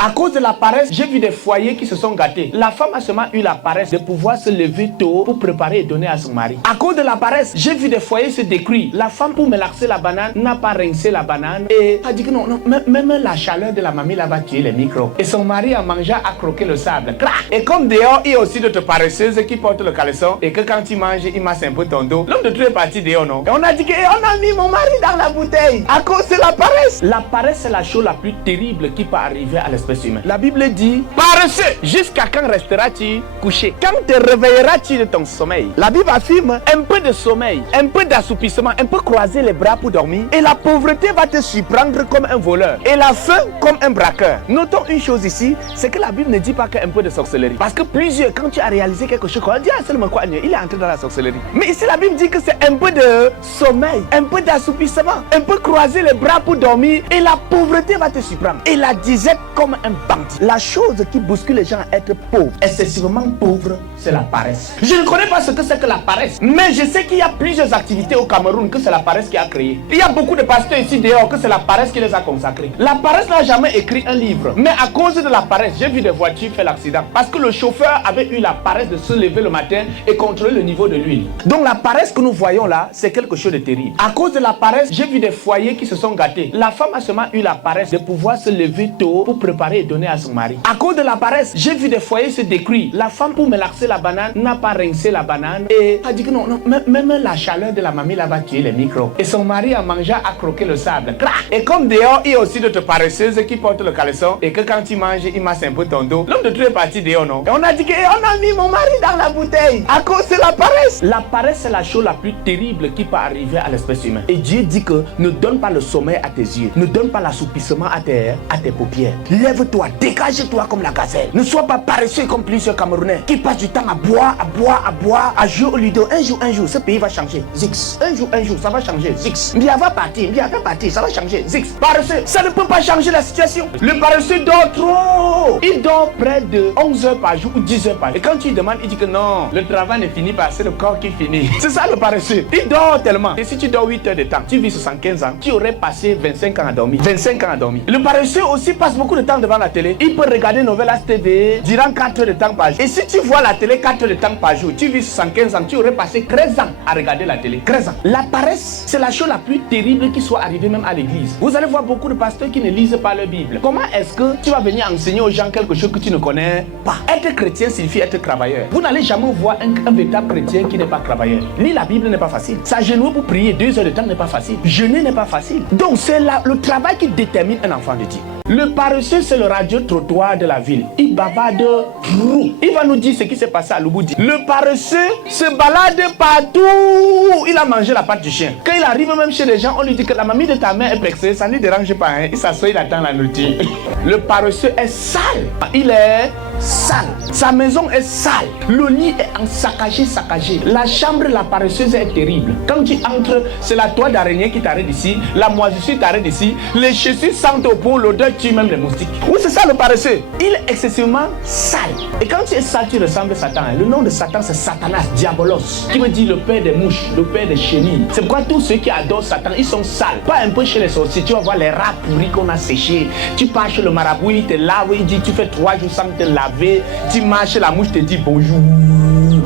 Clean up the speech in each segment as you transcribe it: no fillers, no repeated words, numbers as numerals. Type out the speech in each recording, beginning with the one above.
À cause de la paresse, j'ai vu des foyers qui se sont gâtés. La femme a seulement eu la paresse de pouvoir se lever tôt pour préparer et donner à son mari. À cause de la paresse, j'ai vu des foyers se détruire. La femme, pour mélanger la banane, n'a pas rincé la banane et a dit que non, même la chaleur de la mamie là va tuer les microbes. Et son mari a mangé, a croqué le sable. Crac! Et comme dehors, il y a aussi d'autres paresseuses qui portent le caleçon et que quand il mange, il masse un peu ton dos. L'homme de tout est parti dehors, non? Et on a dit que on a mis mon mari dans la bouteille à cause de la paresse. La paresse, c'est la chose la plus terrible qui peut arriver à l'espèce humaine. La Bible dit, paresseux, jusqu'à quand resteras-tu couché? Quand te réveilleras-tu de ton sommeil? La Bible affirme un peu de sommeil, un peu d'assoupissement, un peu croiser les bras pour dormir et la pauvreté va te surprendre comme un voleur et la faim comme un braqueur. Notons une chose ici, c'est que la Bible ne dit pas qu'un peu de sorcellerie. Parce que plusieurs, quand tu as réalisé quelque chose, on dit seulement quoi, il est entré dans la sorcellerie. Mais ici la Bible dit que c'est un peu de sommeil, un peu d'assoupissement, un peu croiser les bras pour dormir et la pauvreté va te surprendre. Et la disette comme un bandit. La chose qui bouscule les gens à être pauvres, excessivement pauvres, c'est la paresse. Je ne connais pas ce que c'est que la paresse, mais je sais qu'il y a plusieurs activités au Cameroun que c'est la paresse qui a créé. Il y a beaucoup de pasteurs ici dehors que c'est la paresse qui les a consacrés. La paresse n'a jamais écrit un livre, mais à cause de la paresse, j'ai vu des voitures faire l'accident parce que le chauffeur avait eu la paresse de se lever le matin et contrôler le niveau de l'huile. Donc la paresse que nous voyons là, c'est quelque chose de terrible. À cause de la paresse, j'ai vu des foyers qui se sont gâtés. La femme a seulement eu la paresse de pouvoir se lever tôt pour préparer et donner à son mari. À cause de la paresse, j'ai vu des foyers se détruire. La femme, pour mélanger la banane, n'a pas rincé la banane et a dit que non, même la chaleur de la mamie là va tuer les microbes. Et son mari a mangé, a croqué le sable. Crac! Et comme dehors, il y a aussi d'autres paresseuses qui portent le caleçon et que quand il mange, il masse un peu ton dos. L'homme de tout est parti dehors, non? Et on a dit que on a mis mon mari dans la bouteille à cause de la paresse. La paresse, c'est la chose la plus terrible qui peut arriver à l'espèce humaine. Et Dieu dit que ne donne pas le sommeil à tes yeux, ne donne pas l'assoupissement à tes paupières. Lève-toi, dégage-toi comme la gazelle. Ne sois pas paresseux comme plusieurs Camerounais qui passent du temps à boire, à jouer au Lido. Un jour, ce pays va changer. Zix. Un jour, ça va changer. Zix. Mbia va partir, ça va changer. Zix. Paresseux, ça ne peut pas changer la situation. Le paresseux dort trop. Il dort près de 11 heures par jour ou 10 heures par jour. Et quand tu lui demandes, il dit que non, le travail ne finit pas, c'est le corps qui finit. C'est ça le paresseux. Il dort tellement. Et si tu dors 8 heures de temps, tu vis 75 ans, tu aurais passé 25 ans à dormir. 25 ans à dormir. Le paresseux aussi passe beaucoup de temps devant la télé. Il peut regarder Novelas TV durant 4 heures de temps par jour. Et si tu vois la télé 4 heures de temps par jour, tu vis 75 ans, tu aurais passé 13 ans à regarder la télé. 13 ans. La paresse, c'est la chose la plus terrible qui soit arrivée même à l'église. Vous allez voir beaucoup de pasteurs qui ne lisent pas leur Bible. Comment est-ce que tu vas venir enseigner aux gens quelque chose que tu ne connais pas? Être chrétien signifie être travailleur. Vous n'allez jamais voir un véritable chrétien qui n'est pas travailleur. Lire la Bible n'est pas facile. S'agenouiller pour prier 2 heures de temps n'est pas facile. Jeûner n'est pas facile. Donc c'est le travail qui détermine un enfant de Dieu. Le paresseux, c'est le radio-trottoir de la ville. Il bavarde trop. Il va nous dire ce qui s'est passé à Lubudi. Le paresseux se balade partout. Il a mangé la patte du chien. Quand il arrive même chez les gens, on lui dit que la mamie de ta mère est vexée. Ça ne lui dérange pas. Hein. Il s'assoit, il attend la nourriture. Le paresseux est sale. Il est sale. Sa maison est sale. Le lit est saccagé. La chambre de la paresseuse est terrible. Quand tu entres, c'est la toile d'araignée qui t'arrête ici. La moisissure t'arrête ici. Les chaussures sentent au pot, l'odeur tue même les moustiques. Oui, c'est ça le paresseux. Il est excessivement sale. Et quand tu es sale, tu ressembles à Satan. Le nom de Satan, c'est Satanas, Diabolos, qui veut dire le père des mouches, le père des chenilles. C'est pourquoi tous ceux qui adorent Satan, ils sont sales. Pas un peu chez les sorciers. Tu vas voir les rats pourris qu'on a séchés. Tu pars chez le marabout, il te lave, il dit tu fais 3 jours sans te laver. Tu marches, la mouche te dit bonjour.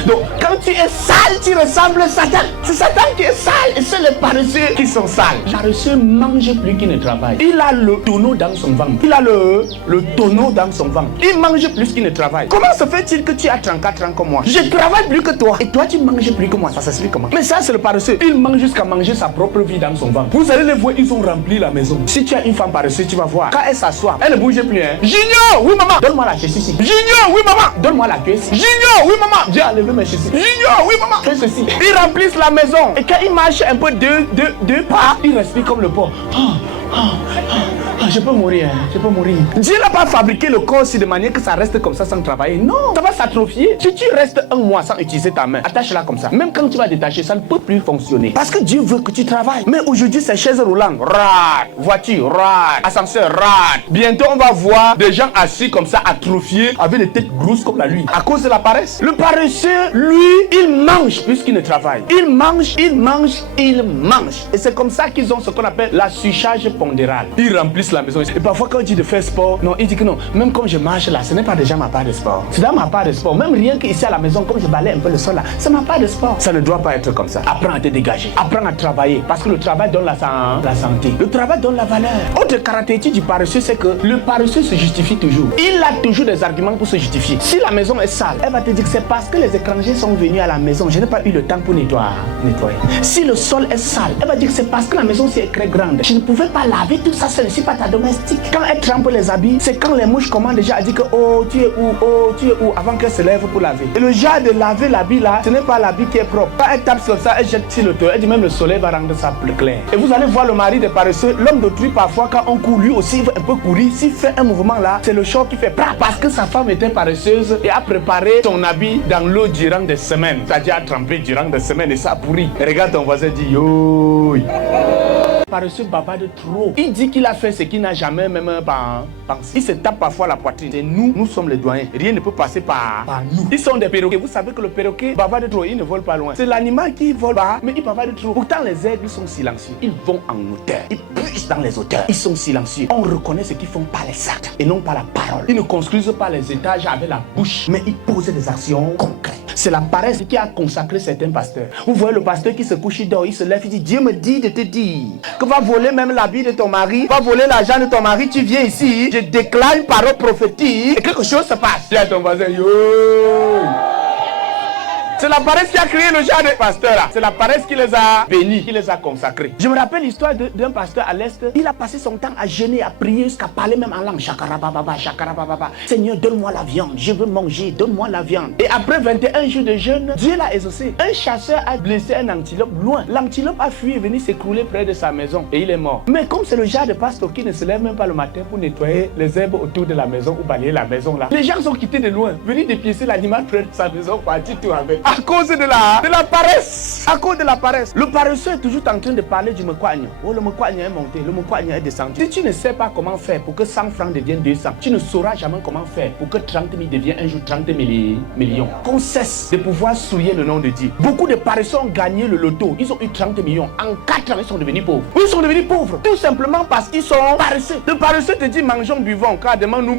Donc, quand tu es sale, tu ressembles à Satan. C'est Satan qui est sale et c'est les paresseux qui sont sales. Le paresseux mange plus qu'il ne travaille. Il a le tonneau dans son ventre. Il a le tonneau dans son ventre. Il mange plus qu'il ne travaille. Comment se fait-il que tu as 34 ans comme moi? Je travaille plus que toi. Et toi, tu manges plus que moi. Ça s'explique comment? Mais ça, c'est le paresseux. Il mange jusqu'à manger sa propre vie dans son ventre. Vous allez les voir, ils ont rempli la maison. Si tu as une femme paresseuse, tu vas voir. Quand elle s'assoit, elle ne bouge plus. Hein. Junior, oui maman. Donne-moi la chaise ici. Junior, oui maman. Donne-moi la queue ici. Junior, oui maman. J'ai enlevé mes chaises. Junior, oui maman. Fais ceci. Ils remplissent la maison. Et quand il marche un peu deux pas, il respire comme le porc. Je peux mourir, hein. Je peux mourir. Dieu n'a pas fabriqué le corps si de manière que ça reste comme ça sans travailler. Non, ça va s'atrophier. Si tu restes un mois sans utiliser ta main, attache-la comme ça. Même quand tu vas détacher, ça ne peut plus fonctionner. Parce que Dieu veut que tu travailles. Mais aujourd'hui, c'est chaise roulante, rad, voiture, rad, ascenseur, rad. Bientôt, on va voir des gens assis comme ça, atrophiés, avec des têtes grosses comme la lui. À cause de la paresse. Le paresseux, lui, il mange plus qu'il ne travaille. Il mange. Et c'est comme ça qu'ils ont ce qu'on appelle la surcharge pondérale. Ils remplissent pousse la maison. Et parfois, quand il dit de faire sport, non, il dit que non. Même comme je marche là, ce n'est pas déjà ma part de sport. C'est dans ma part de sport. Même rien qu'ici à la maison, comme je balaye un peu le sol là, c'est ma part de sport. Ça ne doit pas être comme ça. Apprends à te dégager. Apprends à travailler. Parce que le travail donne la santé. Le travail donne la valeur. Autre caractéristique du paresseux, c'est que le paresseux se justifie toujours. Il a toujours des arguments pour se justifier. Si la maison est sale, elle va te dire que c'est parce que les étrangers sont venus à la maison. Je n'ai pas eu le temps pour nettoyer. Si le sol est sale, elle va dire que c'est parce que la maison est très grande. Je ne pouvais pas laver tout ça, ce ne suis pas ta domestique. Quand elle trempe les habits, c'est quand les mouches commencent déjà à dire que oh tu es où avant qu'elle se lève pour laver. Et le genre de laver l'habit là, ce n'est pas l'habit qui est propre. Quand elle tape sur ça, elle jette sur le toit. Elle dit même le soleil va rendre ça plus clair. Et vous allez voir le mari des paresseux, l'homme d'autrui parfois quand on court, lui aussi il veut un peu courir. S'il fait un mouvement là, c'est le choc qui fait parce que sa femme était paresseuse et a préparé son habit dans l'eau durant des semaines. C'est-à-dire a trempé durant des semaines et ça a pourri. Et regarde ton voisin dit yo. Paresseux bavarde trop. Il dit qu'il a fait ce qu'il n'a jamais même pensé. Il se tape parfois la poitrine. C'est nous sommes les doyens. Rien ne peut passer par nous. Ils sont des perroquets. Vous savez que le perroquet bavarde trop. Il ne vole pas loin. C'est l'animal qui vole pas, mais il bavarde trop. Pourtant les aigles sont silencieux. Ils vont en hauteur. Ils puissent dans les hauteurs. Ils sont silencieux. On reconnaît ce qu'ils font par les actes et non par la parole. Ils ne construisent pas les étages avec la bouche, mais ils posent des actions concrètes. C'est la paresse qui a consacré certains pasteurs. Vous voyez le pasteur qui se couche, il dort, il se lève, il dit Dieu me dit de te dire que va voler même l'habit de ton mari, va voler l'argent de ton mari, tu viens ici, je déclare une parole prophétique et quelque chose se passe. Dis à ton voisin, yo. C'est la paresse qui a créé le genre de pasteur là. C'est la paresse qui les a bénis, qui les a consacrés. Je me rappelle l'histoire d'un pasteur à l'Est. Il a passé son temps à jeûner, à prier, jusqu'à parler même en langue. Chakarababa, chakarababa. Seigneur, donne-moi la viande. Je veux manger, donne-moi la viande. Et après 21 jours de jeûne, Dieu l'a exaucé. Un chasseur a blessé un antilope loin. L'antilope a fui et venu s'écrouler près de sa maison. Et il est mort. Mais comme c'est le genre de pasteur qui ne se lève même pas le matin pour nettoyer les herbes autour de la maison ou balayer la maison là, les gens sont quittés de loin, venus dépiécer l'animal près de sa maison, partis tout avec. À cause de la paresse. À cause de la paresse. Le paresseux est toujours en train de parler du mekwagne. Oh, le mekwagne est monté, le mekwagne est descendu. Si tu ne sais pas comment faire pour que 100 francs deviennent 200, tu ne sauras jamais comment faire pour que 30 000 devienne un jour 30 millions. Qu'on cesse de pouvoir souiller le nom de Dieu. Beaucoup de paresseux ont gagné le loto. Ils ont eu 30 millions. En 4 ans, ils sont devenus pauvres. Ils sont devenus pauvres. Tout simplement parce qu'ils sont paresseux. Le paresseux te dit mangeons, buvons, car demain nous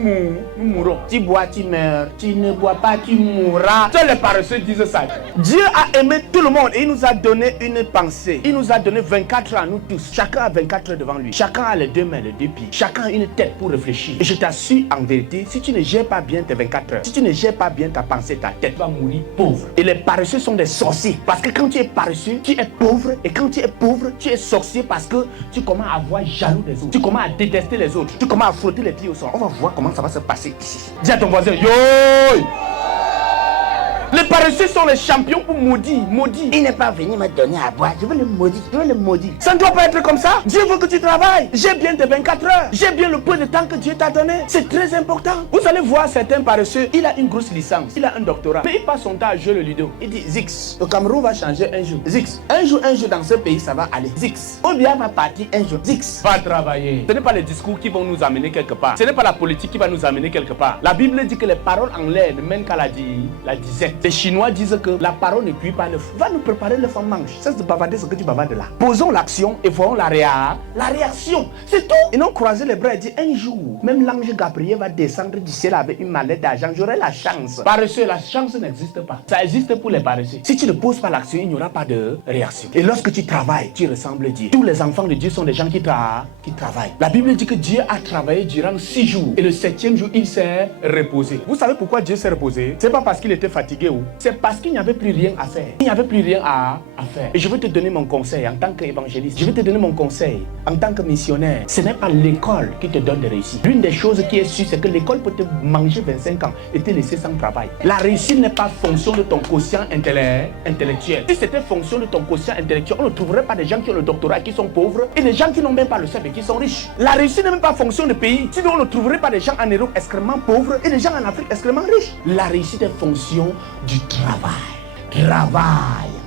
mourrons. Tu bois, tu meurs. Tu ne bois pas, tu mourras. Seuls les paresseux disent ça. Dieu a aimé tout le monde et il nous a donné une pensée. Il nous a donné 24 heures à nous tous. Chacun a 24 heures devant lui. Chacun a les 2 mains, les 2 pieds. Chacun a une tête pour réfléchir. Et je t'assure en vérité, si tu ne gères pas bien tes 24 heures, si tu ne gères pas bien ta pensée, ta tête va mourir pauvre. Et les paresseux sont des sorciers. Parce que quand tu es paresseux, tu es pauvre. Et quand tu es pauvre, tu es sorcier parce que tu commences à avoir jaloux des autres. Tu commences à détester les autres. Tu commences à frotter les pieds au sol. On va voir comment ça va se passer ici. Dis à ton voisin, yo! Les paresseux sont les champions pour maudire. Il n'est pas venu me donner à boire. Je veux le maudire. Ça ne doit pas être comme ça. Dieu veut que tu travailles. J'ai bien tes 24 heures. J'ai bien le peu de temps que Dieu t'a donné. C'est très important. Vous allez voir certains paresseux. Il a une grosse licence. Il a un doctorat. Mais il passe son temps à jouer le ludo. Il dit Zix. Le Cameroun va changer un jour. Zix. Un jour dans ce pays, ça va aller. Zix. Obia va partir un jour. Zix. Va travailler. Ce n'est pas les discours qui vont nous amener quelque part. Ce n'est pas la politique qui va nous amener quelque part. La Bible dit que les paroles en l'air ne mènent qu'à la disette. Les Chinois disent que la parole ne cuit pas le feu. Va nous préparer le fond mange. Cesse de bavarder ce que tu bavardes là. Posons l'action et voyons la réaction. C'est tout. Et non croiser les bras et dire un jour, même l'ange Gabriel va descendre du ciel avec une mallette d'argent. J'aurai la chance. Paresseux, la chance n'existe pas. Ça existe pour les paresseux. Si tu ne poses pas l'action, il n'y aura pas de réaction. Et lorsque tu travailles, tu ressembles à Dieu. Tous les enfants de Dieu sont des gens qui travaillent. La Bible dit que Dieu a travaillé durant 6 jours. Et le 7e jour, il s'est reposé. Vous savez pourquoi Dieu s'est reposé? C'est pas parce qu'il était fatigué ou c'est parce qu'il n'y avait plus rien à faire. Il n'y avait plus rien à faire. Et je vais te donner mon conseil en tant qu'évangéliste. Je vais te donner mon conseil en tant que missionnaire. Ce n'est pas l'école qui te donne de réussite. L'une des choses qui est sûre, c'est que l'école peut te manger 25 ans et te laisser sans travail. La réussite n'est pas fonction de ton quotient intellectuel. Si c'était fonction de ton quotient intellectuel, on ne trouverait pas des gens qui ont le doctorat qui sont pauvres et des gens qui n'ont même pas le CEP et qui sont riches. La réussite n'est même pas fonction de pays. Sinon, on ne trouverait pas des gens en Europe extrêmement pauvres et des gens en Afrique extrêmement riches. La réussite est fonction du travail.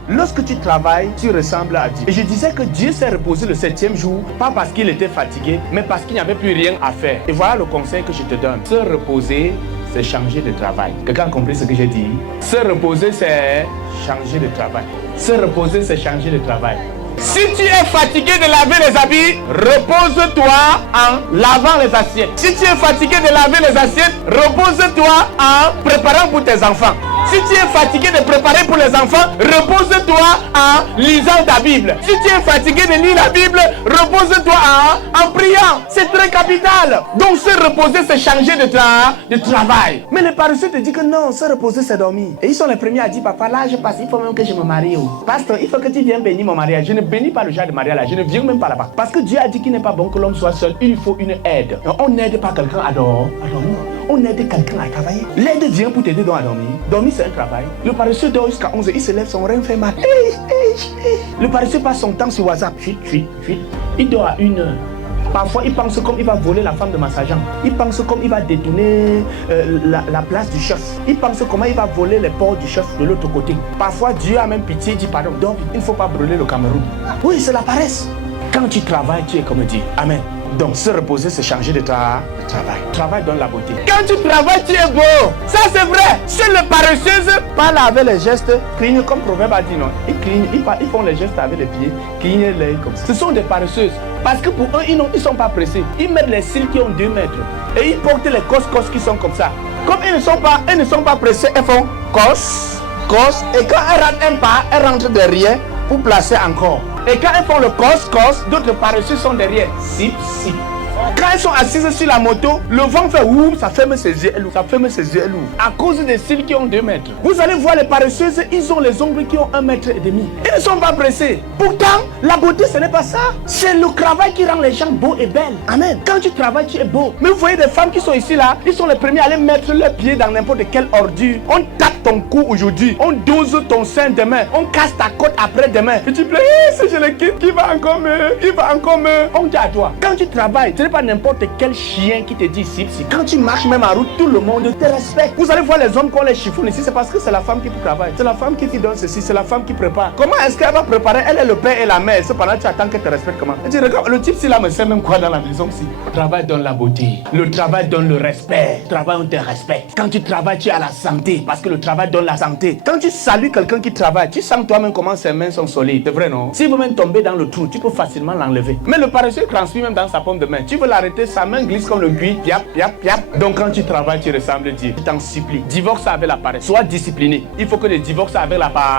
Lorsque tu travailles, tu ressembles à Dieu. Et je disais que Dieu s'est reposé le 7e jour, pas parce qu'il était fatigué, mais parce qu'il n'y avait plus rien à faire. Et voilà le conseil que je te donne. Se reposer, c'est changer de travail. Quelqu'un a compris ce que j'ai dit? Se reposer, c'est changer de travail. Se reposer, c'est changer de travail. Si tu es fatigué de laver les habits, repose-toi en lavant les assiettes. Si tu es fatigué de laver les assiettes, repose-toi en préparant pour tes enfants. Si tu es fatigué de préparer pour les enfants, repose-toi en lisant ta Bible. Si tu es fatigué de lire la Bible, repose-toi en priant. C'est très capital. Donc se reposer, c'est changer de travail. Mais les paresseux te disent que non, se reposer, c'est dormir. Et ils sont les premiers à dire, papa, là je passe, il faut même que je me marie. Pasteur, il faut que tu viennes bénir mon mariage. Je ne bénis pas le genre de mariage là, je ne viens même pas là-bas. Parce que Dieu a dit qu'il n'est pas bon que l'homme soit seul, il faut une aide. On n'aide pas quelqu'un à dormir. On aide quelqu'un à travailler. L'aide vient pour t'aider à dormir. Dormir, c'est un travail. Le paresseux dort jusqu'à 11h, il se lève, son rein fait mal. Le paresseux passe son temps sur WhatsApp. Il dort à 1h. Parfois, il pense comme il va voler la femme de ma sergent. Il pense comme il va détourner la place du chef. Il pense comment il va voler les porcs du chef de l'autre côté. Parfois, Dieu a même pitié, il dit pardon. Donc, il ne faut pas brûler le Cameroun. Oui, c'est la paresse. Quand tu travailles, tu es comme Dieu. Amen. Donc, se reposer, c'est changer de travail. Travail donne la beauté. Quand tu travailles, tu es beau. Ça, c'est vrai. Chez les paresseuses, parlent avec les gestes, clignent comme Proverbe a dit, non. Ils clignent, ils font les gestes avec les pieds, clignent l'œil comme ça. Ce sont des paresseuses. Parce que pour eux, ils ne sont pas pressés. Ils mettent les cils qui ont 2 mètres. Et ils portent les cos qui sont comme ça. Comme ils ne sont pas pressés, elles font cos. Et quand elles ratent un pas, elles rentrent derrière pour placer encore. Et quand elles font le cos, d'autres paresseux sont derrière. Sip. Quand elles sont assises sur la moto, le vent fait ouh, ça ferme ses yeux, elle ouvre. À cause des cils qui ont 2 mètres. Vous allez voir les paresseuses, ils ont les ongles qui ont 1,5 mètre. Ils ne sont pas pressés. Pourtant, la beauté, ce n'est pas ça. C'est le travail qui rend les gens beaux et belles. Amen. Quand tu travailles, tu es beau. Mais vous voyez des femmes qui sont ici là, ils sont les premiers à aller mettre leurs pieds dans n'importe quelle ordure. On tape ton cou aujourd'hui, on dose ton sein demain, on casse ta côte après demain. Et tu plais, si je le quitte, qui va encore me. On dit à toi, quand tu travailles, ce n'est pas n'importe quel chien qui te dit si. Quand tu marches même en route, tout le monde te respecte. Vous allez voir les hommes qui ont les chiffons ici, c'est parce que c'est la femme qui travaille. C'est la femme qui donne ceci, c'est la femme qui prépare. Comment est-ce qu'elle va préparer? Elle est le père et la mère. Cependant, tu attends qu'elle te respecte comment? Et tu regardes, le type, s'il a me sait même quoi dans la maison si. Le travail donne la beauté. Le travail donne le respect. Le travail, on te respecte. Quand tu travailles, tu as la santé. Parce que le travail donne la santé. Quand tu salues quelqu'un qui travaille, tu sens toi-même comment ses mains sont solides. C'est vrai, non? Si vous même tombez dans le trou, tu peux facilement l'enlever. Mais le paresseux transmet même dans sa paume de main. Tu veux l'arrêter, sa main glisse comme le cuir. Piap. Donc quand tu travailles, tu ressembles à Dieu. Je t'en supplie. Divorce avec la paresse. Sois discipliné. Il faut que les divorces avec la paresse.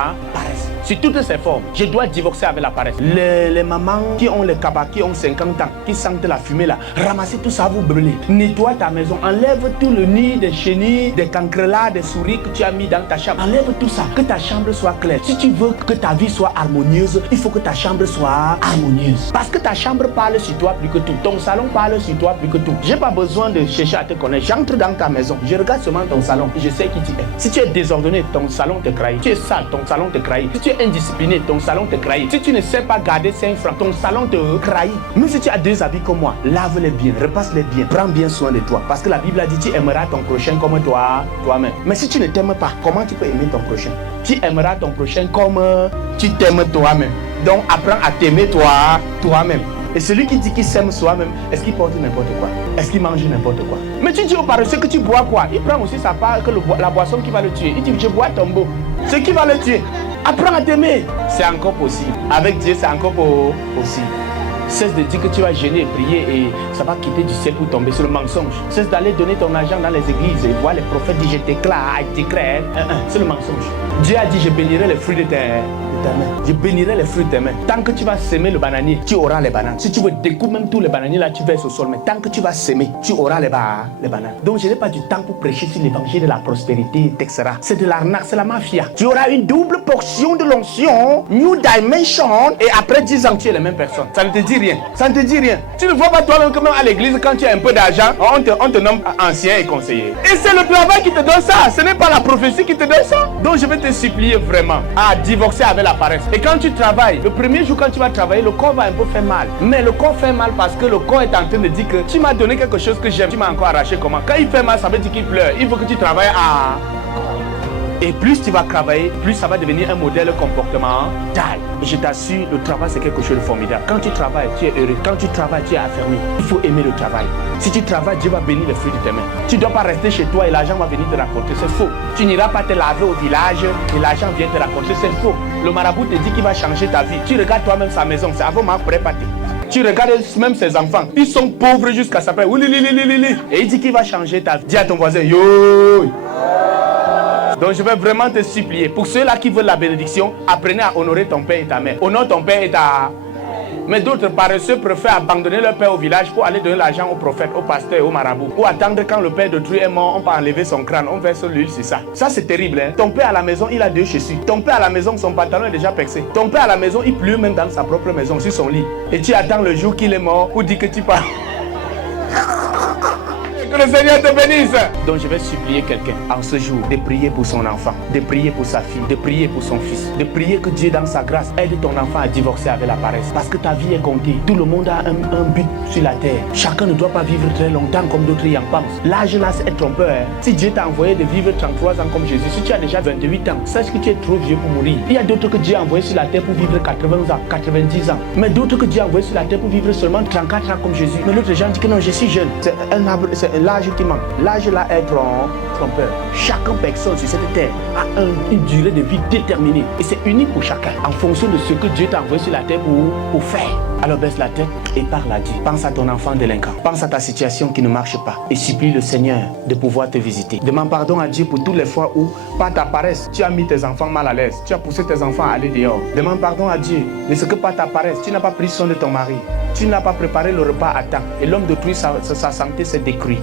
Sur toutes ces formes, je dois divorcer avec la paresse. Les mamans qui ont les cabas, qui ont 50 ans, qui sentent la fumée là, ramassez tout ça, vous brûlez. Nettoie ta maison, enlève tout le nid des chenilles, des cancrelats, des souris que tu as mis dans ta chambre. Enlève tout ça, que ta chambre soit claire. Si tu veux que ta vie soit harmonieuse, il faut que ta chambre soit harmonieuse. Parce que ta chambre parle sur toi plus que tout. Ton salon parle sur toi plus que tout. J'ai pas besoin de chercher à te connaître. J'entre dans ta maison, je regarde seulement ton salon, je sais qui tu es. Si tu es désordonné, ton salon te trahit. Tu es sale, ton salon te trahit. Si tu es indiscipliné, ton salon te trahit. Si tu ne sais pas garder 5 francs, ton salon te trahit. Même si tu as 2 habits comme moi, lave-les bien, repasse-les bien, prends bien soin de toi. Parce que la Bible a dit tu aimeras ton prochain comme toi-même. Mais si tu ne t'aimes pas, comment tu peux aimer ton prochain? Tu aimeras ton prochain comme tu t'aimes toi-même. Donc apprends à t'aimer toi-même. Et celui qui dit qu'il s'aime soi-même, est-ce qu'il porte n'importe quoi? Est-ce qu'il mange n'importe quoi? Mais tu dis au paresseux que tu bois quoi? Il prend aussi sa part que la boisson qui va le tuer. Il dit je bois tombeau. Ce qui va le tuer. Apprends à t'aimer. C'est encore possible. Avec Dieu, c'est encore possible. Cesse de dire que tu vas gêner et prier et ça va quitter du ciel pour tomber sur le mensonge. Cesse d'aller donner ton argent dans les églises et voir les prophètes dire je t'éclare, je t'éclaire. C'est le mensonge. Dieu a dit je bénirai les fruits de tes mains. Je bénirai les fruits de tes mains. Tant que tu vas s'aimer le bananier, tu auras les bananes. Si tu veux découper même tous les bananiers là, tu verses au sol. Mais tant que tu vas s'aimer, tu auras les bananes. Donc je n'ai pas du temps pour prêcher sur l'évangile de la prospérité, etc. C'est de l'arnaque, c'est la mafia. Tu auras une double portion de l'onction, new dimension, et après 10 ans, tu es les mêmes personnes. Ça ne te dit rien. Ça ne te dit rien. Tu ne vois pas toi-même quand même à l'église, quand tu as un peu d'argent, on te nomme ancien et conseiller. Et c'est le travail qui te donne ça. Ce n'est pas la prophétie qui te donne ça. Donc je vais te supplier vraiment à divorcer avec la paresse. Et quand tu travailles, le premier jour quand tu vas travailler, le corps va un peu faire mal. Mais le corps fait mal parce que le corps est en train de dire que tu m'as donné quelque chose que j'aime. Tu m'as encore arraché comment? Quand il fait mal, ça veut dire qu'il pleure. Il faut que tu travailles à... Et plus tu vas travailler, plus ça va devenir un modèle comportemental. Et je t'assure, le travail c'est quelque chose de formidable. Quand tu travailles, tu es heureux. Quand tu travailles, tu es affermi. Il faut aimer le travail. Si tu travailles, Dieu va bénir les fruits de tes mains. Tu ne dois pas rester chez toi et l'argent va venir te raconter. C'est faux. Tu n'iras pas te laver au village et l'argent vient te raconter. C'est faux. Le marabout te dit qu'il va changer ta vie. Tu regardes toi-même sa maison. C'est avant ma préparé. Tu regardes même ses enfants. Ils sont pauvres jusqu'à sa paix. Et il dit qu'il va changer ta vie. Dis à ton voisin, yo. Donc je vais vraiment te supplier. Pour ceux-là qui veulent la bénédiction, apprenez à honorer ton père et ta mère. Honore ton père et ta... Mais d'autres paresseux préfèrent abandonner leur père au village pour aller donner l'argent au prophète, au pasteur et au marabout. Ou attendre quand le père d'autrui est mort, on peut enlever son crâne, on verse l'huile, c'est ça. Ça c'est terrible, hein. Ton père à la maison, il a 2 chaussures. Ton père à la maison, son pantalon est déjà percé. Ton père à la maison, il pleut même dans sa propre maison, sur son lit. Et tu attends le jour qu'il est mort pour dire que tu pars. Que le Seigneur te bénisse. Donc je vais supplier quelqu'un en ce jour de prier pour son enfant, de prier pour sa fille, de prier pour son fils, de prier que Dieu dans sa grâce aide ton enfant à divorcer avec la paresse. Parce que ta vie est comptée. Tout le monde a un but sur la terre. Chacun ne doit pas vivre très longtemps comme d'autres y en pensent. L'âge là c'est trompeur. Hein. Si Dieu t'a envoyé de vivre 33 ans comme Jésus, si tu as déjà 28 ans, sache que tu es trop vieux pour mourir. Il y a d'autres que Dieu a envoyé sur la terre pour vivre 80 ans, 90 ans. Mais d'autres que Dieu a envoyé sur la terre pour vivre seulement 34 ans comme Jésus. Mais l'autre gens dit que non, je suis jeune. C'est l'âge qui manque. L'âge là est trompeur. Chaque personne sur cette terre a une durée de vie déterminée. Et c'est unique pour chacun. En fonction de ce que Dieu t'a envoyé sur la terre pour faire. Alors baisse la tête et parle à Dieu. Pense à ton enfant délinquant. Pense à ta situation qui ne marche pas. Et supplie le Seigneur de pouvoir te visiter. Demande pardon à Dieu pour toutes les fois où, par ta paresse, tu as mis tes enfants mal à l'aise. Tu as poussé tes enfants à aller dehors. Demande pardon à Dieu de ce que par ta paresse, tu n'as pas pris soin de ton mari. Tu n'as pas préparé le repas à temps. Et l'homme d'autrui, sa santé s'est détruite.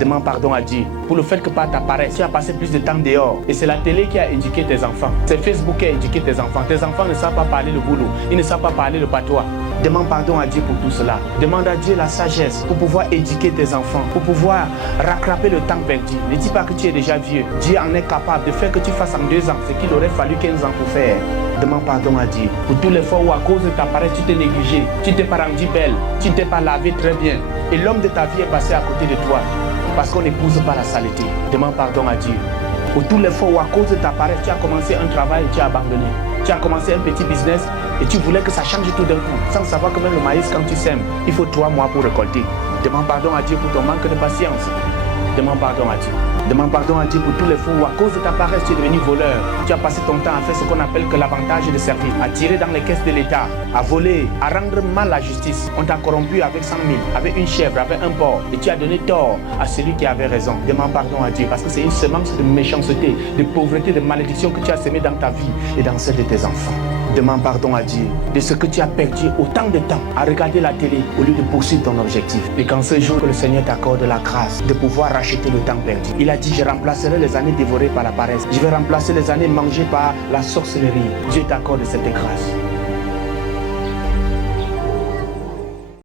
Demande pardon à Dieu pour le fait que par ta paresse, tu as passé plus de temps dehors. Et c'est la télé qui a éduqué tes enfants. C'est Facebook qui a éduqué tes enfants. Tes enfants ne savent pas parler le boulot. Ils ne savent pas parler le patois. Demande pardon à Dieu pour tout cela. Demande à Dieu la sagesse pour pouvoir éduquer tes enfants, pour pouvoir rattraper le temps perdu. Ne dis pas que tu es déjà vieux. Dieu en est capable de faire que tu fasses en 2 ans ce qu'il aurait fallu 15 ans pour faire. Demande pardon à Dieu pour tous les fois où à cause de ta paresse, tu t'es négligé, tu t'es pas rendu belle, tu ne t'es pas lavé très bien. Et l'homme de ta vie est passé à côté de toi parce qu'on n'épouse pas la saleté. Demande pardon à Dieu pour tous les fois où à cause de ta paresse, tu as commencé un travail et tu as abandonné. Tu as commencé un petit business et tu voulais que ça change tout d'un coup, sans savoir que même le maïs, quand tu sèmes, il faut 3 mois pour récolter. Demande pardon à Dieu pour ton manque de patience. Demande pardon à Dieu. Demande pardon à Dieu pour tous les fois où à cause de ta paresse, tu es devenu voleur. Tu as passé ton temps à faire ce qu'on appelle que l'avantage de servir, à tirer dans les caisses de l'État, à voler, à rendre mal la justice. On t'a corrompu avec 100 000, avec une chèvre, avec un porc, et tu as donné tort à celui qui avait raison. Demande pardon à Dieu parce que c'est une semence de méchanceté, de pauvreté, de malédiction que tu as semé dans ta vie et dans celle de tes enfants. Demande pardon à Dieu de ce que tu as perdu autant de temps à regarder la télé au lieu de poursuivre ton objectif. Et qu'en ce jour que le Seigneur t'accorde la grâce de pouvoir racheter le temps perdu. Il a dit, je remplacerai les années dévorées par la paresse. Je vais remplacer les années mangées par la sorcellerie. Dieu t'accorde cette grâce.